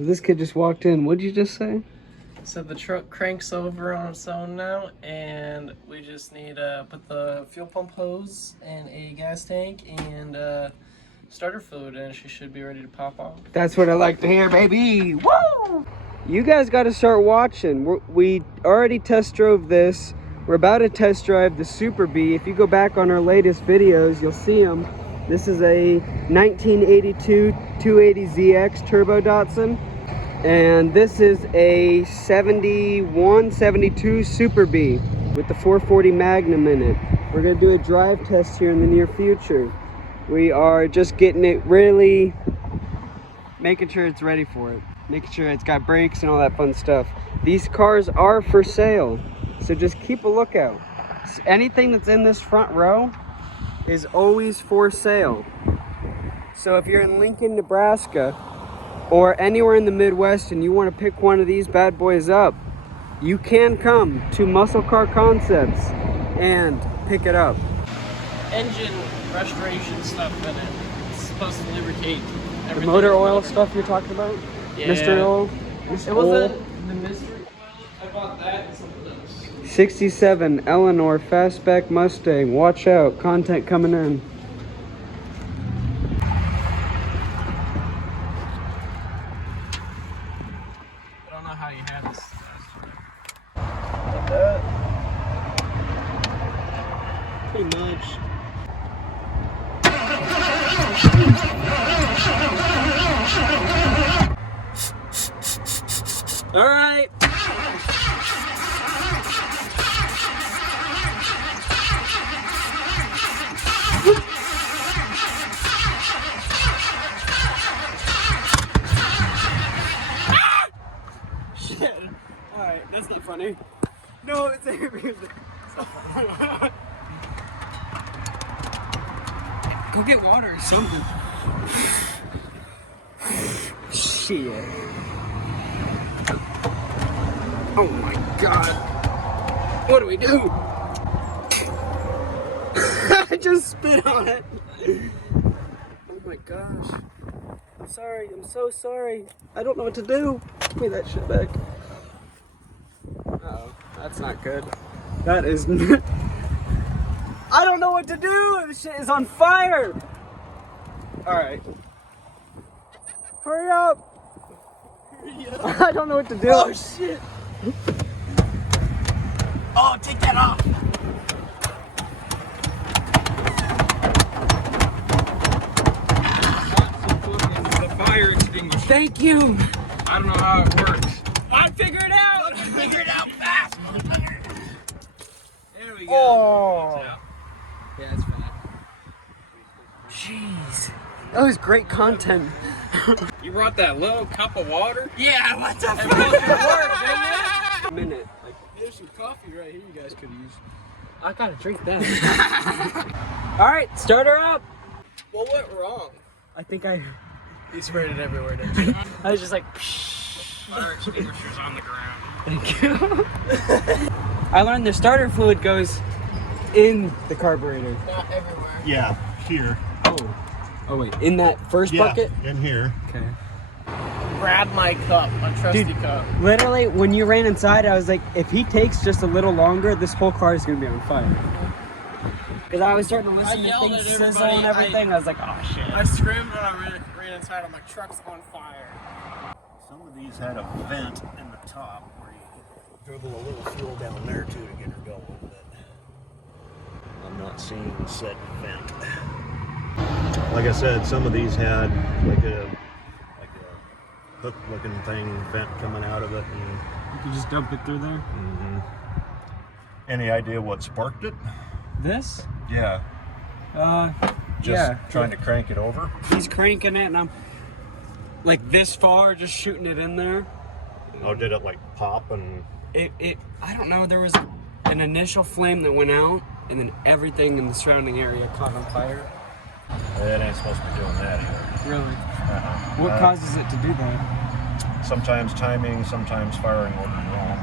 So this kid just walked in. What'd you just say? So the truck cranks over on its own now, and we just need to put the fuel pump hose and a gas tank and starter fluid in. She should be ready to pop off. That's what I like to hear, baby. Woo! You guys got to start watching. We already test drove this. We're about to test drive the Super B. If you go back on our latest videos, you'll see them. This is a 1982 280ZX Turbo Datsun. And this is a 71, 72 Super B with the 440 Magnum in it. We're gonna do a drive test here in the near future. We are just getting it really, making sure it's ready for it. Making sure it's got brakes and all that fun stuff. These cars are for sale, so just keep a lookout. Anything that's in this front row is always for sale. So if you're in Lincoln, Nebraska, or anywhere in the Midwest and you want to pick one of these bad boys up, you can come to Muscle Car Concepts and pick it up. Engine restoration stuff in it. It's supposed to lubricate everything. The motor oil stuff you're talking about? Yeah. Mr. Oil? It wasn't the mystery oil. I bought that and something else. 67 Eleanor Fastback Mustang. Watch out, content coming in. How you have this. Like that. Pretty much. All right. Alright, that's not funny. No, it's a music. Go get water or something. Shit. Oh my god. What do we do? I just spit on it. Oh my gosh. I'm sorry. I'm so sorry. I don't know what to do. Give me that shit back. Uh-oh, that's not good. That is I don't know what to do! This shit is on fire! Alright. Hurry up! Hurry up! I don't know what to do. Oh shit! Oh, take that off! The fire extinguisher. Thank you! I don't know how it works. I figured it out! Figure it out fast! There we go. Oh! Yeah, it's fine. Jeez. That was great content. You brought that little cup of water? Yeah, what the fuck? It worked, didn't it? Minute. Like, there's some coffee right here you guys could use. I gotta drink that. Alright, start her up! What went wrong? I think I sprayed it everywhere, didn't you? was just like, Fire extinguisher's on the ground. thank you. I learned the starter fluid goes in the carburetor. Not everywhere. Yeah, here. Oh wait, in that first bucket? In here. Okay. Grab my cup, my trusty cup. Literally, when you ran inside, I was like, if he takes just a little longer, this whole car is gonna be on fire. Because I was starting to listen to things sizzle and everything. I was like, oh shit. I screamed when I ran inside. I'm like, truck's on fire. Some of these had a vent in the top where you dribble a little fuel down there too to get her going, but I'm not seeing the set vent. Like I said, some of these had like a hook looking thing, vent coming out of it. And, You can just dump it through there? Any idea what sparked it? This? Yeah. Yeah. Trying to crank it over? He's cranking it and I'm like this far, just shooting it in there. Oh, did it like pop and... I don't know, there was an initial flame that went out and then everything in the surrounding area caught on fire. It ain't supposed to be doing that either. Really? What causes it to do that? Sometimes timing, sometimes firing order wrong.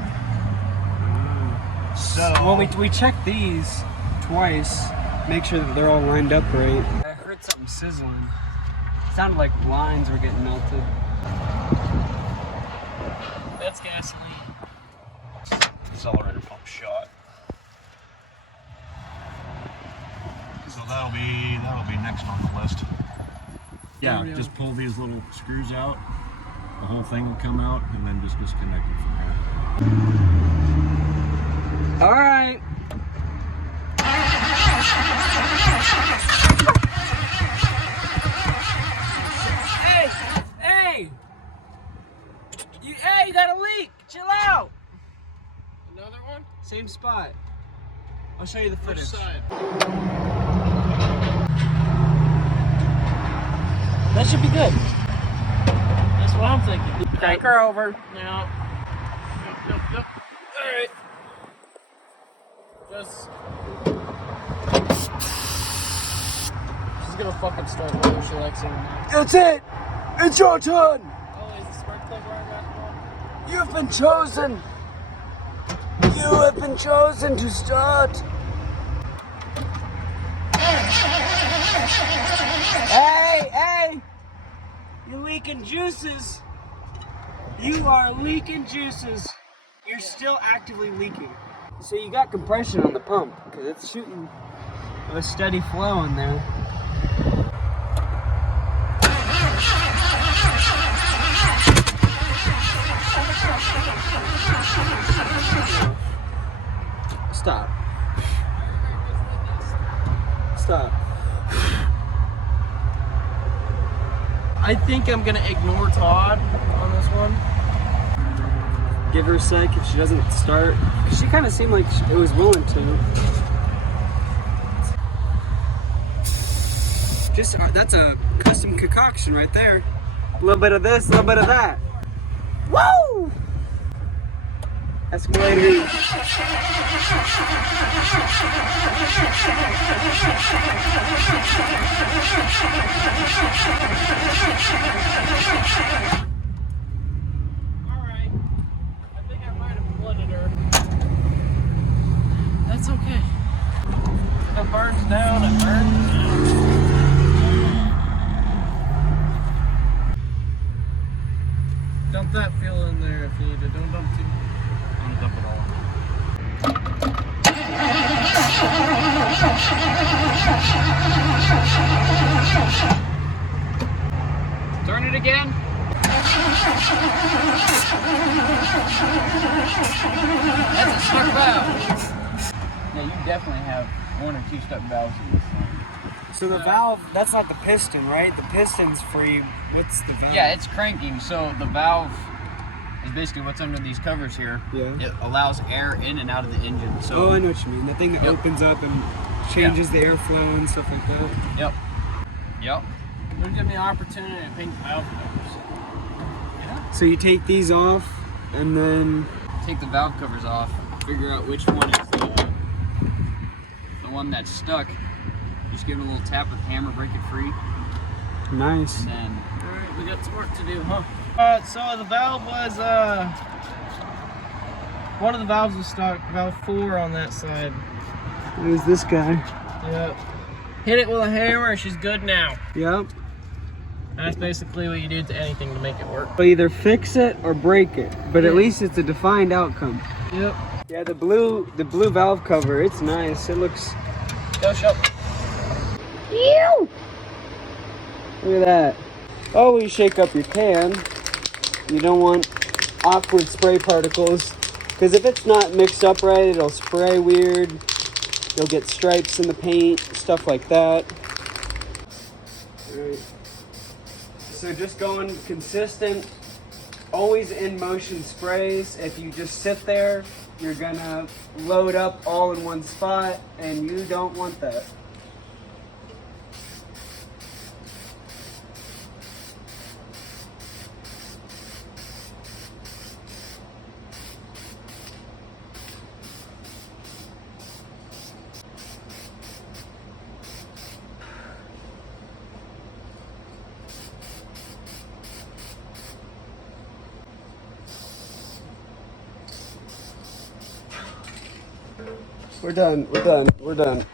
So... Well, we checked these twice, make sure that they're all lined up right. I heard something sizzling. It sounded like lines were getting melted. That's gasoline. Accelerator pump shot. So that'll be next on the list. Yeah, just pull these little screws out. The whole thing will come out and then just disconnect it from there. All right. Hey! You got a leak. Chill out. Another one? Same spot. I'll show you the footage. Which side? That should be good. That's what I'm thinking. Take her over. Now. Yep. Alright. Just. She's gonna fucking start whether she likes it or not. That's it. It's your turn. Oh, is the spark plug right back on? You've been chosen. You have been chosen to start. Hey! You're leaking juices. You are leaking juices. You're still actively leaking. So you got compression on the pump because it's shooting a steady flow in there. Stop. I think I'm gonna ignore Todd on this one. Give her a sec if she doesn't start. She kind of seemed like it was willing to. Just that's a custom concoction right there. A little bit of this, a little bit of that. Woo! Escalator. Alright. I think I might have flooded her. That's okay. If it burns down, it burns down. Dump that fuel in there if you need to. Don't dump too. Don't dump it all. Turn it again. That's a stuck valve. Yeah, you definitely have one or two stuck valves in this thing. So the valve, that's not the piston, right? The piston's free. What's the valve? Yeah, it's cranking, so the valve is basically what's under these covers here. Yeah. It allows air in and out of the engine. So Oh, I know what you mean. The thing that Yep. opens up and changes the airflow and stuff like that. Yep. It'll give me an opportunity to paint the valve covers. So you take these off and then Take the valve covers off, figure out which one is the one that's stuck. Just give it a little tap with the hammer, break it free, nice. and then Alright, we got some work to do, huh? So the valve was, one of the valves was stuck, valve 4 on that side. There's this guy. Yep. Hit it with a hammer and she's good now. Yep. That's basically what you do to anything to make it work. So either fix it or break it, but at least it's a defined outcome. Yep. Yeah, the blue valve cover, it's nice. It looks. Go show. Ew! Look at that. Always shake up your can. You don't want awkward spray particles, because if it's not mixed up right, it'll spray weird. You'll get stripes in the paint, stuff like that. Alright. So just going consistent, always in motion sprays. If you just sit there, you're gonna load up all in one spot, and you don't want that. We're done.